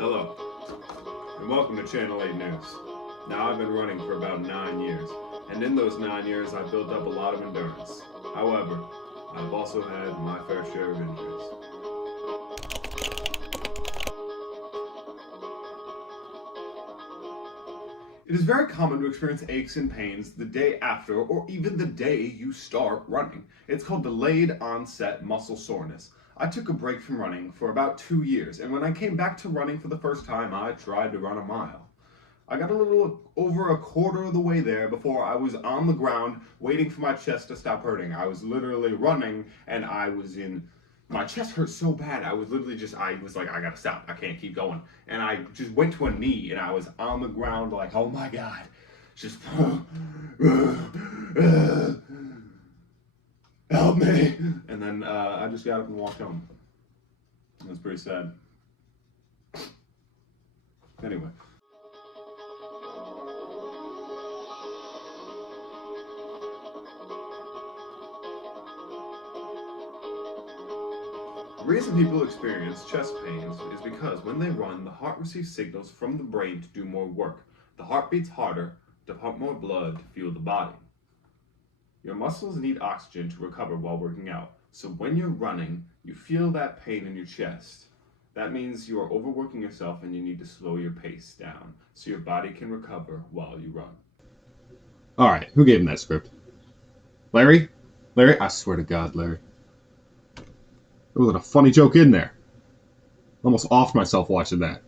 Hello, and welcome to Channel 8 News. Now, I've been running for about 9 years, and in those 9 years, I've built up a lot of endurance. However, I've also had my fair share of injuries. It is very common to experience aches and pains the day after or even the day you start running. It's called delayed onset muscle soreness. I took a break from running for about 2 years, and when I came back to running for the first time, I tried to run a mile. I got a little over a quarter of the way there before I was on the ground waiting for my chest to stop hurting. I was literally running and my chest hurt so bad, I was like, I gotta stop, I can't keep going. And I just went to a knee and I was on the ground like, oh my God, just, help me. And then I just got up and walked home. It was pretty sad. Anyway. The reason people experience chest pains is because when they run, the heart receives signals from the brain to do more work. The heart beats harder to pump more blood to fuel the body. Your muscles need oxygen to recover while working out. So when you're running, you feel that pain in your chest. That means you are overworking yourself and you need to slow your pace down so your body can recover while you run. Alright, who gave him that script? Larry? Larry? I swear to God, Larry. There wasn't a funny joke in there. I almost offed myself watching that.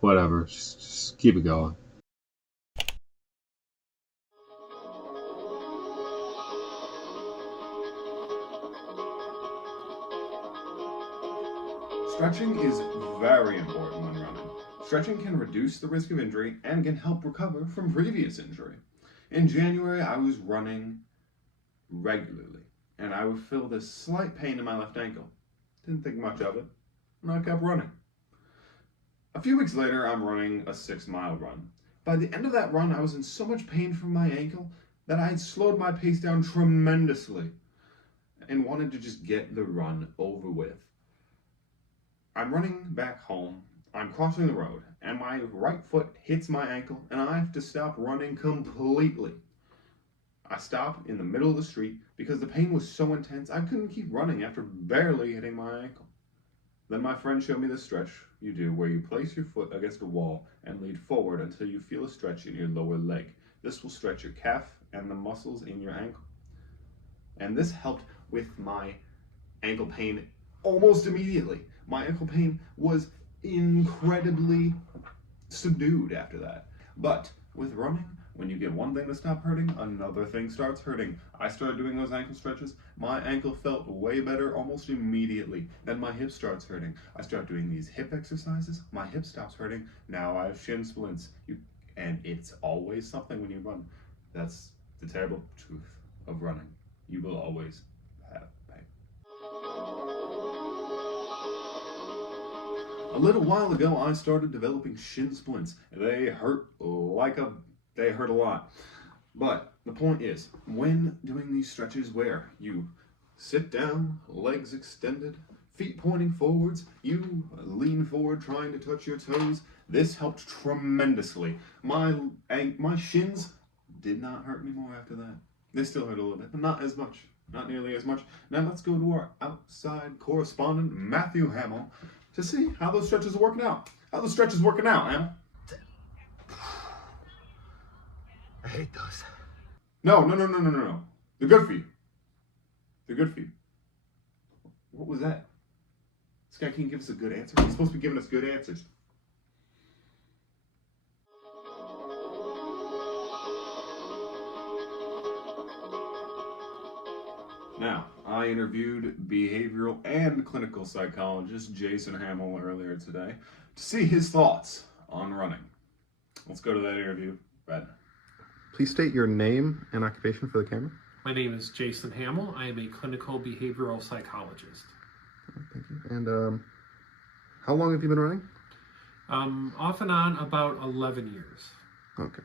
Whatever, just keep it going. Stretching is very important when running. Stretching can reduce the risk of injury and can help recover from previous injury. In January, I was running regularly, and I would feel this slight pain in my left ankle. Didn't think much of it, and I kept running. A few weeks later, I'm running a 6-mile run. By the end of that run, I was in so much pain from my ankle that I had slowed my pace down tremendously and wanted to just get the run over with. I'm running back home, I'm crossing the road, and my right foot hits my ankle, and I have to stop running completely. I stopped in the middle of the street because the pain was so intense I couldn't keep running after barely hitting my ankle. Then my friend showed me the stretch you do where you place your foot against a wall and lean forward until you feel a stretch in your lower leg. This will stretch your calf and the muscles in your ankle. And this helped with my ankle pain almost immediately. My ankle pain was incredibly subdued after that. But with running, when you get one thing to stop hurting, another thing starts hurting. I started doing those ankle stretches. My ankle felt way better almost immediately. Then my hip starts hurting. I start doing these hip exercises. My hip stops hurting. Now I have shin splints. And it's always something when you run. That's the terrible truth of running. You will always have pain. A little while ago, I started developing shin splints. They hurt a lot. But the point is, when doing these stretches where you sit down, legs extended, feet pointing forwards, you lean forward trying to touch your toes, this helped tremendously. My shins did not hurt anymore after that. They still hurt a little bit, but not as much. Not nearly as much. Now let's go to our outside correspondent, Matthew Hamill, to see how those stretches are working out. How the stretches working out, Hamill? I hate those. No. They're good for you. What was that? This guy can't give us a good answer. He's supposed to be giving us good answers. Now, I interviewed behavioral and clinical psychologist Jason Hamill earlier today to see his thoughts on running. Let's go to that interview right now. Please state your name and occupation for the camera. My name is Jason Hamill. I am a clinical behavioral psychologist. Thank you. And how long have you been running? Off and on about 11 years. Okay.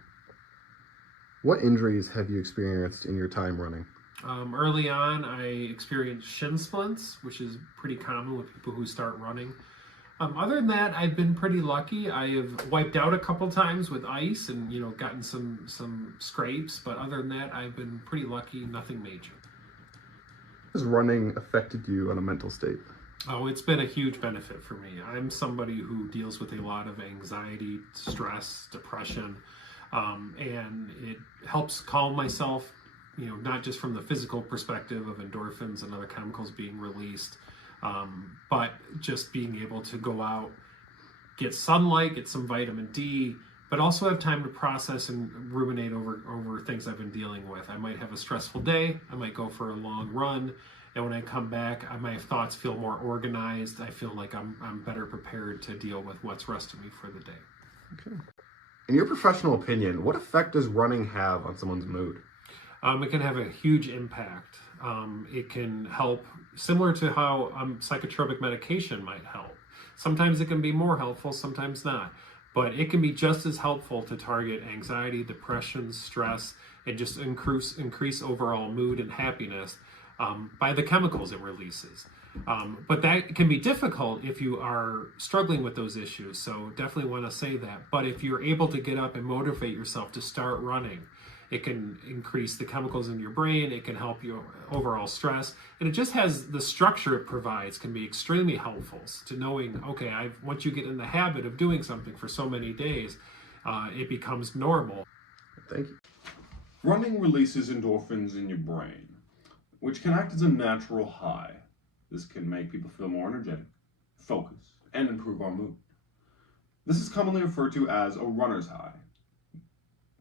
What injuries have you experienced in your time running? Early on, I experienced shin splints, which is pretty common with people who start running. Other than that, I've been pretty lucky. I have wiped out a couple times with ice and, gotten some scrapes. But other than that, I've been pretty lucky. Nothing major. Has running affected you on a mental state? Oh, it's been a huge benefit for me. I'm somebody who deals with a lot of anxiety, stress, depression, and it helps calm myself, not just from the physical perspective of endorphins and other chemicals being released, but just being able to go out, get sunlight, get some vitamin D, but also have time to process and ruminate over things I've been dealing with. I might have a stressful day, I might go for a long run, and when I come back, my thoughts feel more organized. I feel like I'm better prepared to deal with what's resting me for the day. Okay. In your professional opinion, what effect does running have on someone's mood? It can have a huge impact. It can help, similar to how psychotropic medication might help. Sometimes it can be more helpful, sometimes not. But it can be just as helpful to target anxiety, depression, stress, and just increase overall mood and happiness by the chemicals it releases. But that can be difficult if you are struggling with those issues. So definitely want to say that. But if you're able to get up and motivate yourself to start running, it can increase the chemicals in your brain. It can help you overall stress. And it just has the structure it provides can be extremely helpful to knowing, okay, once you get in the habit of doing something for so many days, it becomes normal. Thank you. Running releases endorphins in your brain, which can act as a natural high. This can make people feel more energetic, focus, and improve our mood. This is commonly referred to as a runner's high.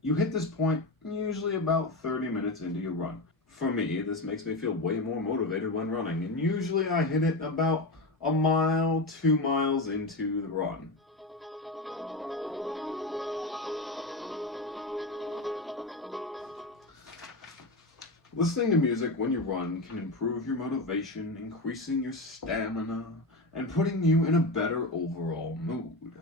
You hit this point usually about 30 minutes into your run. For me, this makes me feel way more motivated when running, and usually I hit it about a mile, 2 miles into the run. Listening to music when you run can improve your motivation, increasing your stamina, and putting you in a better overall mood.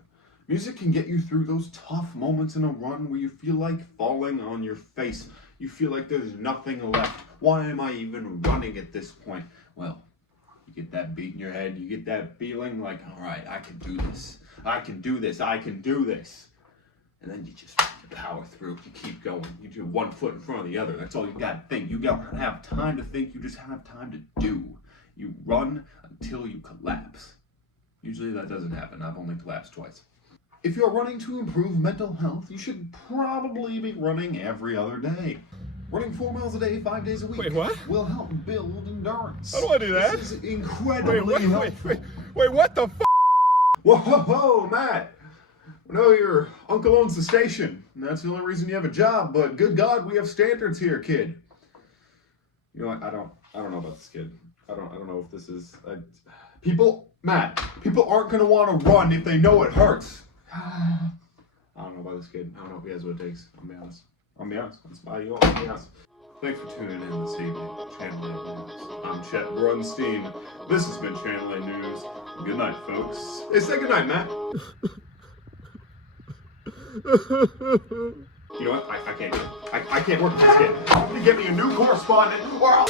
Music can get you through those tough moments in a run where you feel like falling on your face. You feel like there's nothing left. Why am I even running at this point? Well, you get that beat in your head. You get that feeling like, all right, I can do this. I can do this. I can do this. And then you just power through. You keep going. You do one foot in front of the other. That's all you got to think. You don't have time to think. You just have time to do. You run until you collapse. Usually that doesn't happen. I've only collapsed twice. If you're running to improve mental health, you should probably be running every other day. Running 4 miles a day, 5 days a week. Wait, what? Will help build endurance. How do I do that? This is incredibly helpful. Wait, what the f***? Whoa, Matt. I know your uncle owns the station, and that's the only reason you have a job, but good God, we have standards here, kid. You know what, I don't know about this kid. I don't know if this is, Matt, people aren't going to want to run if they know it hurts. I don't know about this kid. I don't know if he has what it takes. I'll be honest. That's by you all. I'll be honest. Thanks for tuning in this evening. Channel 8 News. I'm Chett Brunstien. This has been Channel 8 News. Good night, folks. Hey, say good night, Matt. You know what? I can't work with this kid. You get me a new correspondent, or I'll...